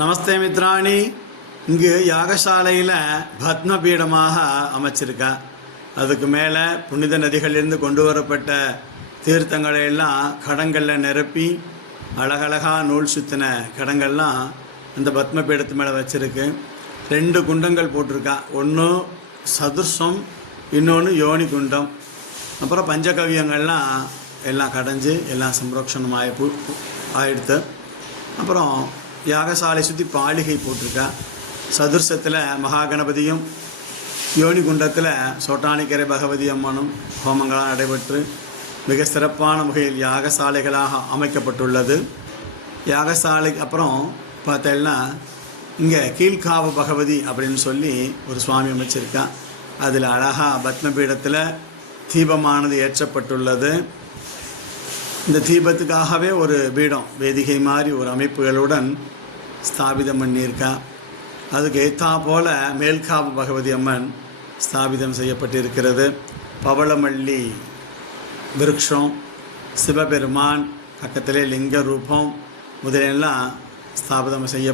நமஸ்தே மித்ராணி. இங்கு யாகசாலையில் பத்மபீடமாக அமைச்சிருக்கா. அதுக்கு மேலே புனித நதிகளிலிருந்து கொண்டு வரப்பட்ட தீர்த்தங்களை எல்லாம் கடங்களில் நிரப்பி அழகழகாக நூல் சுத்தின கடங்கள்லாம் அந்த பத்மபீடத்து மேலே வச்சுருக்கு. 2 குண்டங்கள் போட்டிருக்கா. ஒன்று சதுர்சம், இன்னொன்று யோனி குண்டம். அப்புறம் பஞ்சகவியங்கள்லாம் எல்லாம் கடைஞ்சி எல்லாம் சம்ரக்ஷணம் ஆயிடுத்து. அப்புறம் யாகசாலை சுற்றி பாலிகை போட்டிருக்கா. சதுர்சத்தில் மகாகணபதியும் யோனி குண்டத்தில் சோட்டானிக்கரை பகவதி அம்மனும் ஹோமங்களாக நடைபெற்று மிக சிறப்பான வகையில் யாகசாலைகளாக அமைக்கப்பட்டுள்ளது. யாகசாலை அப்புறம் பார்த்தேன்னா இங்கே கீழ்காவு பகவதி அப்படின்னு சொல்லி ஒரு சுவாமி அமைச்சிருக்கா. அதில் அழகாக பத்மபீடத்தில் தீபமானது ஏற்றப்பட்டுள்ளது. இந்த தீபத்துக்காகவே ஒரு பீடம் வேதிகை மாதிரி ஒரு அமைப்புகளுடன் ஸ்தாபிதம் பண்ணியிருக்கா. அதுக்கு ஏற்றா போல் மேல்காவு பகவதி அம்மன் ஸ்தாபிதம் செய்யப்பட்டிருக்கிறது. பவளமல்லி விருட்சம், சிவபெருமான் பக்கத்திலே லிங்க ரூபம் முதலெல்லாம் ஸ்தாபிதம் செய்ய